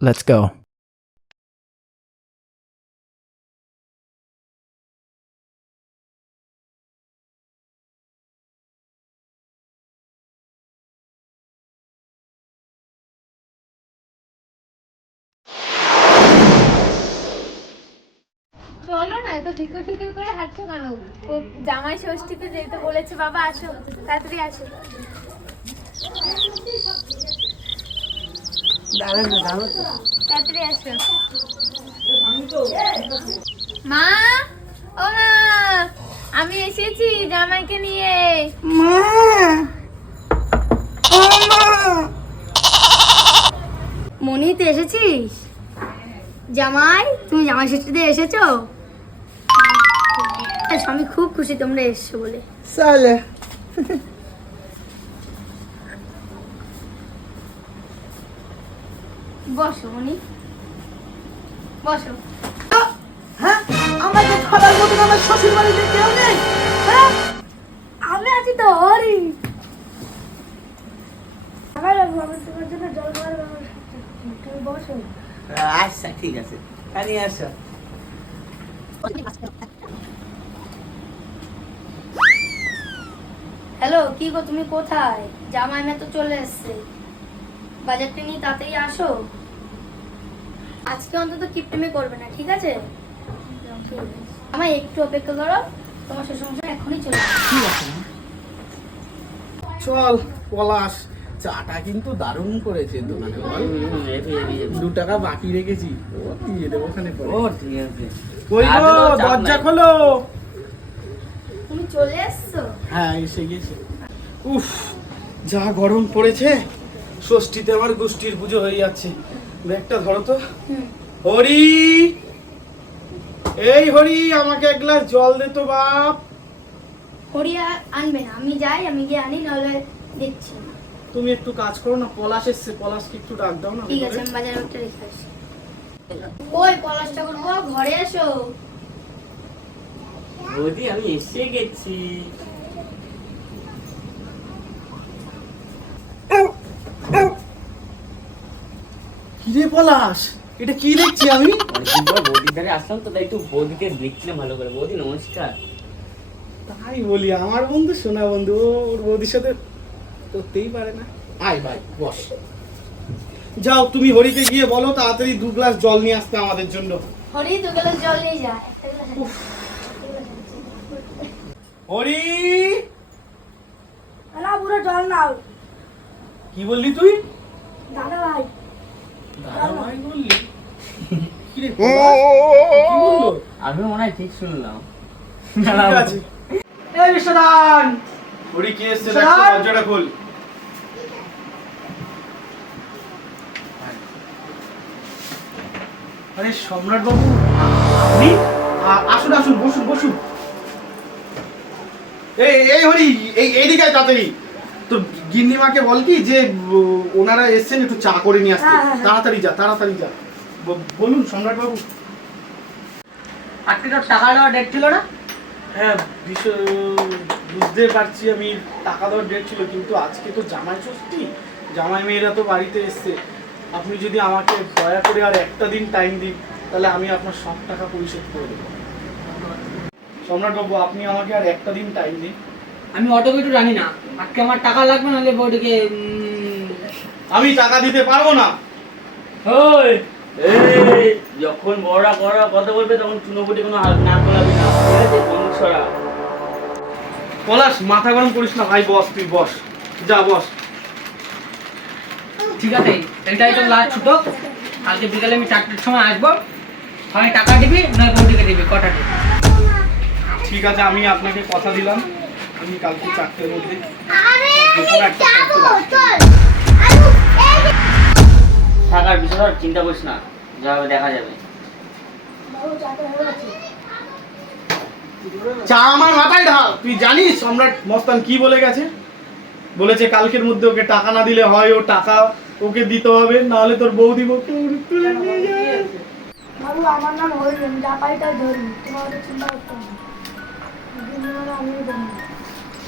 Let's go. চলো না, এত ধিকর ধিকর করে হাঁটছো কেন? ও জামাই ষষ্ঠীতে যেতে বলেছে, বাবা আসো, তাড়াতাড়ি আসো। তাড়াতাড়ি আসো। মা, ও মা, আমি এসেছি জামাইকে নিয়ে। মনিতে এসেছিস? জামাই, তুমি জামাই ষষ্ঠীতে এসেছো? আমি খুব খুশি তোমরা এসছো বলে। চলে বসো মনি, বসো। হ্যাঁ, আমাকে খাবার মতন আমার শ্বশুর বাড়িতে কেউ নেই। হ্যাঁ, আমি আছি তো হরি। আমার তোমার জন্য জল খাবার ব্যবস্থা করছি। তুমি বসো। আচ্ছা ঠিক আছে, খালি আসো। হ্যালো, কি গো তুমি কোথায়? জামাই মে তো চলে এসছে, বাজারটা নিয়ে তাড়াতাড়ি আসো। আজকে অন্তত কিপটেমি করবে না, ঠিক আছে? ঠিক আছে। আমার একটু অপেক্ষা করো, তোমার শ্বশুরমশাই এখনই চলে আসবে। ঠিক আছে, চল পলাশ। চাটা কিন্তু দারুণ করেছে দোকানে, বল। 2 টাকা বাকি রেখেছি, ও দিয়ে দেবো ওখানে পরে। ও ঠিক আছে। কই গো, দরজা খোলো। তুমি চলে এসছো? হ্যাঁ, এসে গেছি। উফ, যা গরম পড়েছে। ষষ্ঠীতে আমার গোষ্ঠীর পুজো হয়ে যাচ্ছে। ব্যাগটা ধরো তো। হরি, এই হরি, আমাকে এক গ্লাস জল দে তো বাপ। হরিয়া আনবে না, আমি যাই, আমি গিয়ে আনি, নাহলে দিচ্ছি না। তুমি একটু কাজ করো না, পলাশ এসছে, পলাশকে একটু ডাক দাও না। ঠিক আছে, আমি বাজারে একটা রেখে আসি। ওই পলাশ ঠাকুর বউ, ঘরে এসো। বৌদি আমি এসে গেছি। কিরে পলাশ, এটা কি দেখছি আমি? অনেকদিন পর বৌদির ধারে আসলাম তো, তাই একটু বৌদিকে দেখছিলাম ভালো করে। বৌদি নমস্কার। তাই বলি, আমার বন্ধু, সোনা বন্ধু, ওর বৌদির সাথে করতেই পারে না। আয় ভাই, বস। যাও, তুমি হরিকে গিয়ে বলো তাড়াতাড়ি 2 গ্লাস জল নিয়ে আসতে আমাদের জন্য। হরি, 2 গ্লাস জল নিয়ে যা। একটা গ্লাস আছে। হরি, না পুরো জল নাও। কি বললি তুই? দাদা ভাই, দাদা ভাই বললি? কিরে পলাশ, কি বললো? আমি মনে হয় ঠিক শুনলাম। ঠিক আছে। এই বিশ্বদান, হরি কি এসছে দেখো, দরজাটা খোল। আরে সম্রাট বাবু, আপনি? আসুন আসুন, বসুন বসুন। এই এই হরি, এইদিকে আয় তাড়াতাড়ি। তোর গিন্নিমাকে বল কি যে ওনারা এসছেন, একটু চা করে নিয়ে আসতে। তাড়াতাড়ি যা, তাড়াতাড়ি যা। বলুন সম্রাট বাবু। আজকে তোর টাকা দেওয়ার ডেট ছিল না? হ্যাঁ, বুঝতে পারছি আমি, টাকা দেওয়ার ডেট ছিল, কিন্তু আজকে তো জামাই ষষ্ঠী, জামাই মেয়েরা তো বাড়িতে এসছে। আপনি যদি আমাকে দয়া করে আর একটা দিন টাইম দিন, তাহলে আমি আপনার সব টাকা পরিশোধ করে দেবো। সম্রাটবাবু, আপনি আমাকে আর একটা দিন টাইম দিন। আমি অটো কিছু জানি না, আজকে আমার টাকা লাগবে, নাহলে বউটিকে আমি টাকা দিতে পারবো না। ওই, এই যখন বড়রা বড়রা কথা বলবে তখন চুনোপুটি কোনো হাত না তোলাবি না, ঠিক আছে? বন্ধু ছড়া। পলাশ, মাথা গরম করিস না ভাই, বস, তুই বস, যা বস। ঠিক আছে, এটাই তো লাস্ট ছুটো। কালকে বিকালে আমি 4টার সময় আসবো, হয় টাকা দিবি নয় বউটিকে দিবি, কটা দিবি? ঠিক আছে, আমি আপনাকে কথা দিলাম, আমি কালকে 4টের মধ্যে যেকোনো একটা করতে পারবো। থাকার বিষয় আর চিন্তা করিস না, যা হবে দেখা যাবে। চা আমার মাথায় ঢাল। তুই জানিস সম্রাট মস্তান কি বলে গেছে? বলেছে কালকের মধ্যে ওকে টাকা না দিলে হয় ও টাকা ওকে দিতে হবে, নাহলে তোর বৌদি বউকে তুলে নিয়ে যাবে। বাবু, আমার নাম হরি, আমি যা পাই তাই ধরি, তোমার অত চিন্তা করতে হবে না। আমি জানি।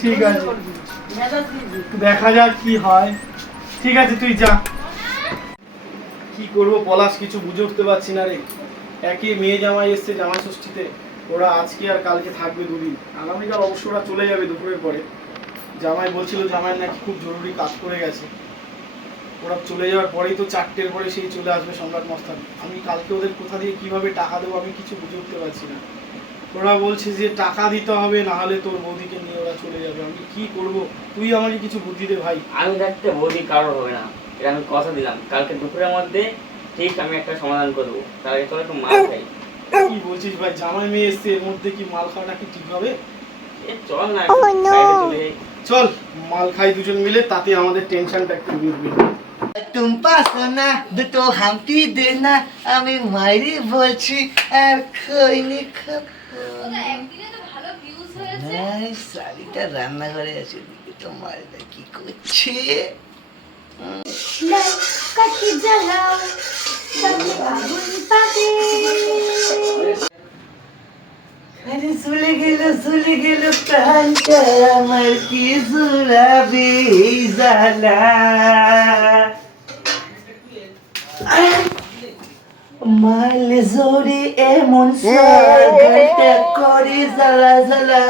ঠিক আছে, দেখা যাক কি হয়। ঠিক আছে, তুই যা। কি করব পলাশ, কিছু বুঝে উঠতে পারছি না রে। একই মেয়ে জামাই এসছে জামাই ষষ্ঠীতে, ওরা আজকে আর কালকে থাকবে দুদিন, আগামীকাল অবশ্য ওরা চলে যাবে দুপুরের পরে। জামাই বলছিল জামাইয়ের নাকি খুব জরুরি কাজ করে গেছে, ওরা চলে যাওয়ার পরেই তো 4টের পরে সেই চলে আসবে সম্রাট মস্তান। আমি কালকে ওদের কোথা দিয়ে কিভাবে টাকা দেবো আমি কিছু বুঝে উঠতে পারছি না। ওরা বলছে যে টাকা দিতে হবে, না হলে তোর বৌদিকে নিয়ে ওরা চলে যাবে। আমি কি করব, তুই আমাকে কিছু বুদ্ধি দে ভাই। আমি থাকতে বৌদি কারোর হবে না, এটা আমি কথা দিলাম। কালকে দুপুরের মধ্যে ঠিক আমি একটা সমাধান করবো। তার আগে তোর একটু মাল খাই। কি বলছিস ভাই, জামাই মেয়ে এসছে, এর মধ্যে কি মাল খাওয়াটা কি ঠিক হবে? এ চল না একটু বাইরে চলে যাই। চল মাল খাই দুজন মিলে, তাতে আমাদের টেনশনটা একটু মিটবে। तुम पास ना দুটো হামটি দে না, আমি মাইরি বলছি আর কই নি শাড়িটা রান্নাঘরে আছে, দিকে তো মাইরিটা কি করছে। কাঠি জ্বালাও, সামনে আগুন পাবে। আরে চলে গেল প্রাণটা আমার, কি জুড়াবে জ্বালা। মাল জোরে এমন সাগরটা করে জ্বালা জ্বালা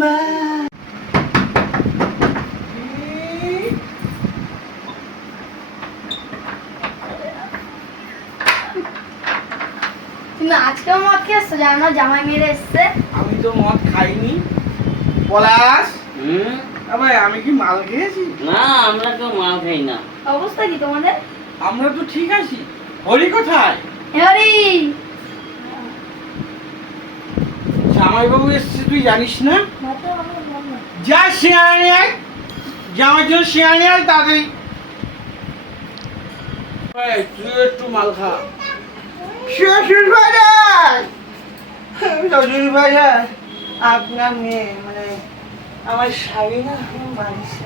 মা। তুমি আজকেও মদ খেয়েছো? জানো না জামাই মেরে এসছে? আমি তো মদ খাইনি। পলাশ, হুম? ভাই আমি কি মাল খেয়েছি? না, আমরা কেউ মাল খাই না। অবস্থা কি তোমাদের? আমরা তো ঠিক আছি। হরি কোথায়? হরি, জামাইবাবু এসছে তুই জানিস না? যা শিয়ানি আয়, জামাই জন্য শিয়ানি আয় তাড়াতাড়ি। তুই একটু মাল খা। শ্বশুর বাজার, শ্বশুর বাজার, আপনার মেয়ে মানে আমার শাড়ি না মারিছে।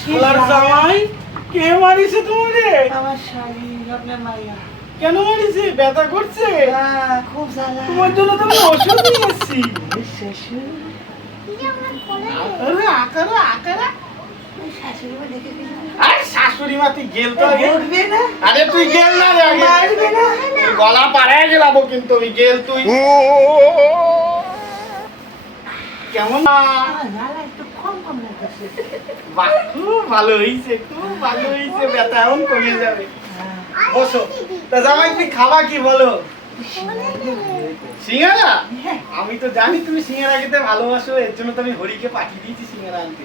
শালার জামাই কে মারিছে তোমারে? আমার শাড়ি আপনার মাইয়া। কেন মারিছে? ব্যথা করছে? খুব জ্বালা। তোমার জন্য তো আমি ওষুধ নিয়ে এসেছি। শ্বশুর আরে আকারা আকারা। শাশুড়ি মা দেখে দিল। আরে শাশুড়ি মা তুই গেল তো আগে। উঠবে না, আরে তুই গেল না রে আগে। মারবে না। গলা পাড়ায় গেলাবো কিন্তু আমি গেল তুই। কেমন? আমার জ্বালা একটু কম কম লাগছে। বাহ, খুব ভালো হয়েছে, খুব ভালো হয়েছে, ব্যথা এখন কমে যাবে। বসো। তা জামাই তুমি খাবা কি বলো? সিঙ্গারা? আমি তো জানি তুমি সিঙ্গারা খেতে ভালোবাসো, এর জন্য তো আমি হরিকে পাঠিয়ে দিয়েছি সিঙ্গারা আনতে।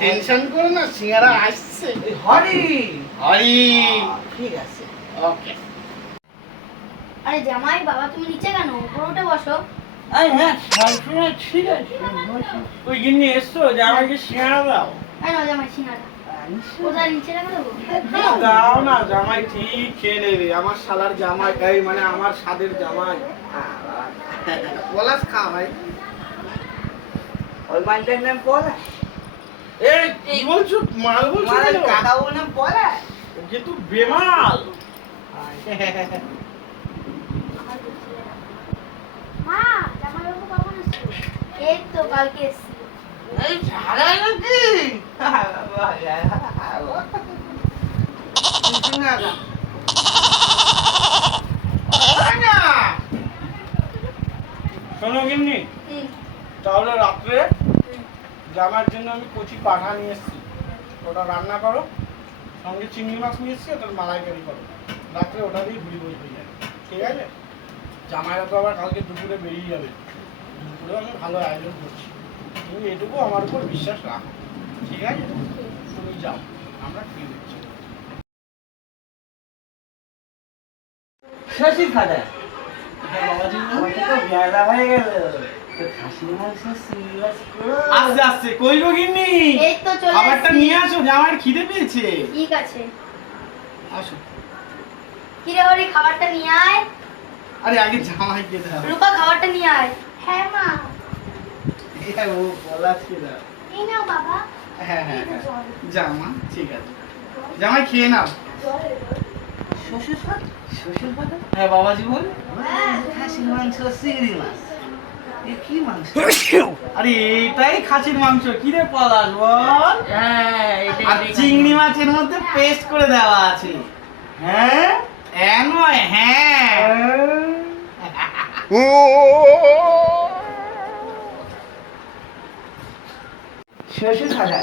টেনশন করো না, সিঙ্গারা আসছে। হরি, হরি, ঠিক আছে। ওকে। আরে জামাই বাবা তুমি নিচে কেন? উপরে উঠে বসো। আরে হ্যাঁ, সবসময় ঠিক আছে। ওই গিন্নি এসছো, জামাইকে সিঙ্গারা দাও। এই নাও জামাই সিঙ্গারা। কোথায় নিচে রেখে দেবো? দাও না, জামাই ঠিক খেয়ে নেবে। আমার শালার জামাই, এই মানে আমার স্বাদের জামাই। পলাশ খা ভাই। ওই মালটার নাম পলাশ। এই কি বলছো? মাল বলছো মালের কেন? কাকাবুর নাম পলাশ। যে তুই বেমাল। মা জামাই বাবু কখন আসছে? এই তো কালকে এসছে। এই ঝাড়া নাকি? শোনো গিন্নি, তাহলে রাত্রে জামার জন্য আমি কচি পাঠা নিয়ে এসেছি, ওটা রান্না করো। সঙ্গে চিংড়ি মাছ নিয়ে এসেছি, ওটার মালাইকারি করো। রাত্রে ওটা দিয়ে ঘুরি বই হয়ে যাবে, ঠিক আছে? জামাইরা তো আবার কালকে দুপুরে বেরিয়ে যাবে, দুপুরে আমি ভালো আয়োজন করছি। তুমি এটুকু আমার উপর বিশ্বাস রাখো, ঠিক আছে? তুমি যাও, আমরা খেয়ে দিচ্ছি। শ্বশুর ফাদার, বাবাজি আমাকে তো বেলা হয়ে গেল। তো খাসির মাংস সিরিয়াস করো। আস্তে আস্তে কই গো গিন্নি, এই তো চলে খাবারটা এসছি। নিয়ে আসো, জামাইয়ের খিদে পেয়েছে। ঠিক আছে। আসো। কি রে হরি খাবারটা নিয়ে আয়। আরে আগে জামাইকে দাও। রূপা খাবারটা নিয়ে আয়। হ্যাঁ মা। হ্যাঁ, ও পলাশকে দাও। এই নাও বাবা। হ্যাঁ হ্যাঁ হ্যাঁ, জামা ঠিক আছে, জামাই খেয়ে নাও। শ্বশুর ফাদার, শ্বশুর ফাদার, হ্যাঁ বাবাজি বল। খাসির মাংস চিংড়ি মাছ, এ কি মাংস? আরে এটাই খাসির মাংস, কি রে পলাশ বল। হ্যাঁ, আর চিংড়ি মাছের মধ্যে পেস্ট করে দেওয়া আছে। হ্যাঁ, হ্যাঁ নয় হ্যাঁ। শ্বশুর ঘরে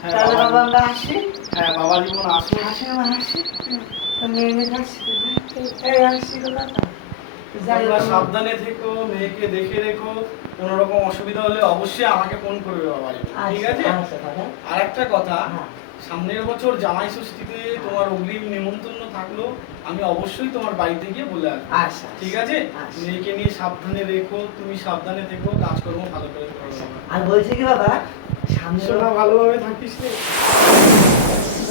হ্যাঁ, তাহলে বাবা। বাবা আমরা আসি হ্যাঁ বাবা জীবন আসুন। আসি বাবা আসি মেয়ে মেয়ে আসি এই আসি গো বাবা যাই তোমরা হোক, সাবধানে থেকো, মেয়েকে দেখে রেখো, কোনো রকম অসুবিধা হলে অবশ্যই আমাকে ফোন করবে বাবা জীবন, ঠিক আছে? আচ্ছা বাবা আর একটা কথা, হ্যাঁ। সামনের বছর জামাই ষষ্ঠীতে তোমার অগ্রিম নিমন্ত্রণ থাকলো, আমি অবশ্যই তোমার বাড়িতে গিয়ে বলে আসবো, আচ্ছা ঠিক আছে? আচ্ছা। মেয়েকে নিয়ে সাবধানে রেখো, তুমি সাবধানে থেকো, কাজকর্ম ভালো করে করো বাবা। আর বলছি কি বাবা সামনে সোনা ভালোভাবে থাকিস রে,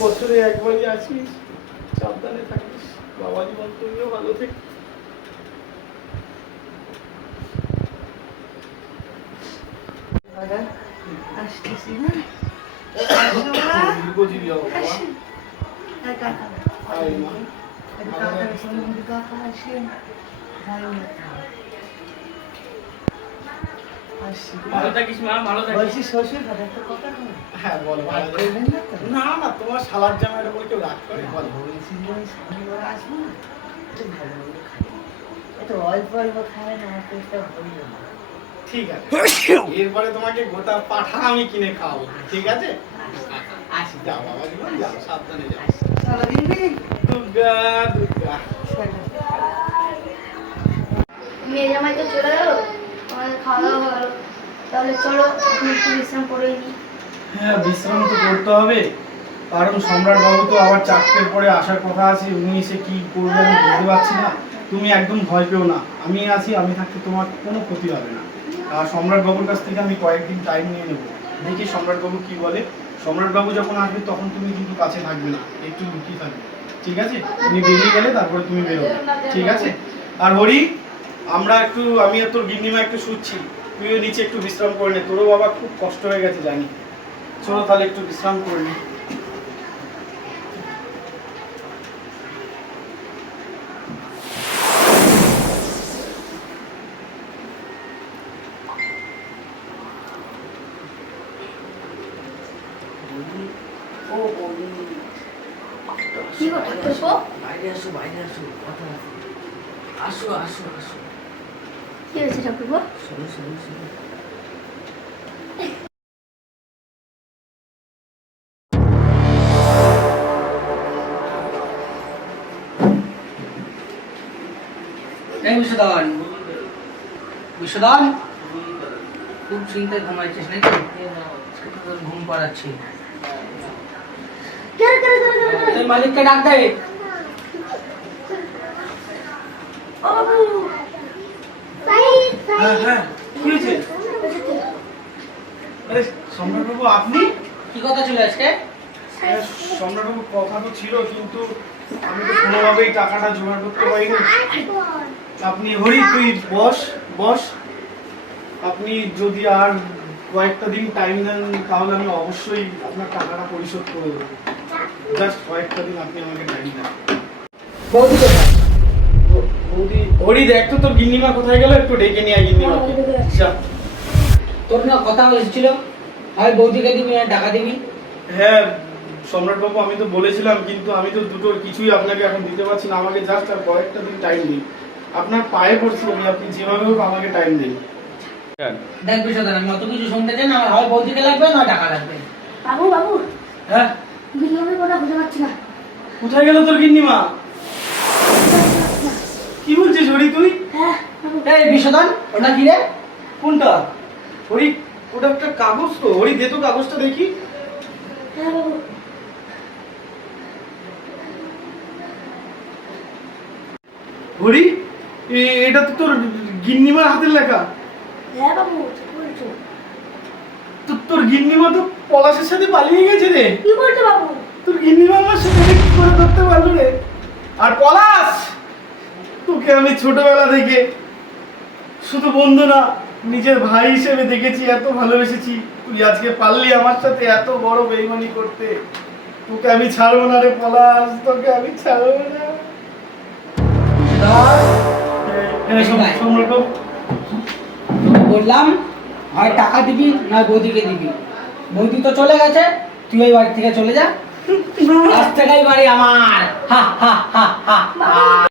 বছরে একবারই আসিস, সাবধানে থাকিস, বাবা জীবন তুমিও ভালো থেকো। বাবা আসতেছি না আসো মা। দীর্ঘজীবী হও বাবা। এই কাকা আয় মা। এই কাকা শুনুন কাকা আসেন যাই হোক। আসছি গো। ভালো থাকিস মা, ভালো থাকিস। বলছি শ্বশুর ঘরে একটা কথা বলো হ্যাঁ বল রাগ ভালো করবেন না তো? না না, তোমার শালার জামাইয়ের উপর কেউ রাগ করে বল। বলছি যে ওই শনিবার আসবো না একটু ভালো ভালো খাই একটু অল্প অল্প খায় না আমার পেটটা ভরবে না ঠিক আছে, এরপরে তোমাকে গোটা পাঠা আমি কিনে খাওয়াবো, ঠিক আছে? আসি, যাও বাবা জীবন, যাও সাবধানে যাও। চলো দিদি দুর্গা দুর্গা। মেয়ে জামাই তো চলে গেল, আমাদের খাওয়া দাওয়া হয়ে গেল, তাহলে চলো এখন একটু বিশ্রাম করে নিই। হ্যাঁ বিশ্রাম তো করতে হবে, কারণ সম্রাট বাবু তো আবার 4টের পরে আসার কথা আছে, উনি এসে কি করবে আমি বুঝতে পারছি না। তুমি একদম ভয় পেও না, আমি আছি, আমি থাকতে তোমার কোনো ক্ষতি হবে না। আর সম্রাট বাবুর কাছ থেকে আমি কয়েকদিন টাইম নিয়ে নেবো, দেখি সম্রাট বাবু কি বলে। সম্রাট বাবু যখন আসবে তখন তুমি কিন্তু কাছে থাকবে না, একটু লুকিয়ে থাকবে, ঠিক আছে? তুমি বেরিয়ে গেলে তারপরে তুমি বেরোবে, ঠিক আছে? আর হরি, আমি আর তোর গিন্নিমা একটু শুচ্ছি, তুইও নিচে একটু বিশ্রাম করে নে, তোরও বাবা খুব কষ্ট হয়ে গেছে জানি। চলো তাহলে একটু বিশ্রাম করে নি। ও বলি কি গো ঠাকুরপো? বাইরে আসো কথা আছে আসো আসো আসো কি হয়েছে ঠাকুরপো? শোনো শোনো শোনো এই বিশ্বদান, বিশ্বদান, খুব চিন্তায় ঘুমাইছিস নাকি? তোর ঘুম পাড়াচ্ছি। তোর মালিককে ডাক দে। হ্যাঁ হ্যাঁ, কি হয়েছে? আরে সম্রাট বাবু আপনি? কি কথা ছিল আজকে? হ্যাঁ, সম্রাট বাবু কথা তো ছিল, কিন্তু আমি তো কোনোভাবেই টাকাটা জোগাড় করতে পারিনি। আপনি হরি তুই বস বস, আপনি যদি আর কয়েকটা দিন টাইম দেন তাহলে আমি অবশ্যই আপনার টাকাটা পরিশোধ করে দেবো। জাস্ট কয়েকটা দিন আপনি আমাকে টাইম দেন। বৌদি কোথায়? বৌদি, হরি দেখ তো তোর গিন্নিমা কোথায় গেল, একটু ডেকে নিয়ে আয় গিন্নিমা। যা। তোর না কথা হয়েছিল, হয় বৌদিকে দিবি না টাকা দিবি। হ্যাঁ সম্রাট বাবু, আমি তো বলেছিলাম, কিন্তু আমি তো দুটোর কিছুই আপনাকে এখন দিতে পারছি না। আমাকে জাস্ট আর কয়েকটা দিন টাইম দিন, আপনার পায়ে পড়ছি আমি, আপনি যেভাবে হোক আমাকে টাইম দিন। দেখ বিশ্বদান, আমি অত কিছু শুনতে চাই না, আমার হয় বৌদিকে লাগবে না টাকা লাগবে। বাবু বাবু, হ্যাঁ বিরিয়ানির কথা বুঝতে পারছি না। কোথায় গেল তোর গিন্নিমা? কি বলছিস হরি তুই? হ্যাঁ বাবু। এই বিশ্বদান, ওটা কি রে? কোনটা? হরি ওটা একটা কাগজ তো, হরি দে তো কাগজটা দেখি। হ্যাঁ বাবু। হরি এটা তো তোর গিন্নিমার হাতের লেখা। হ্যাঁ বাবু, ঠিক বলছো। তোর গিন্নিমা তো পলাশের সাথে পালিয়ে গেছে রে। কি বলছো বাবু? তোর গিন্নিমা আমার সাথে কি করে ধরতে পারলো রে? আর পলাশ, তোকে আমি ছোটবেলা থেকে শুধু বন্ধু না, নিজের ভাই হিসেবে দেখেছি, এত ভালোবেসেছি। তুই আজকে পারলি আমার সাথে এত বড় বেইমানি করতে। তোকে আমি ছাড়বো না রে পলাশ, তোকে আমি ছাড়বো না। সম্রাট বাবু, তোকে বললাম হয় টাকা দিবি না বৌদিকে দিবি। বৌদি তো চলে গেছে, তুই ওই বাড়ি থেকে চলে যা। আজ থেকেই বাড়ি আমার। হা হা হা হা বাবা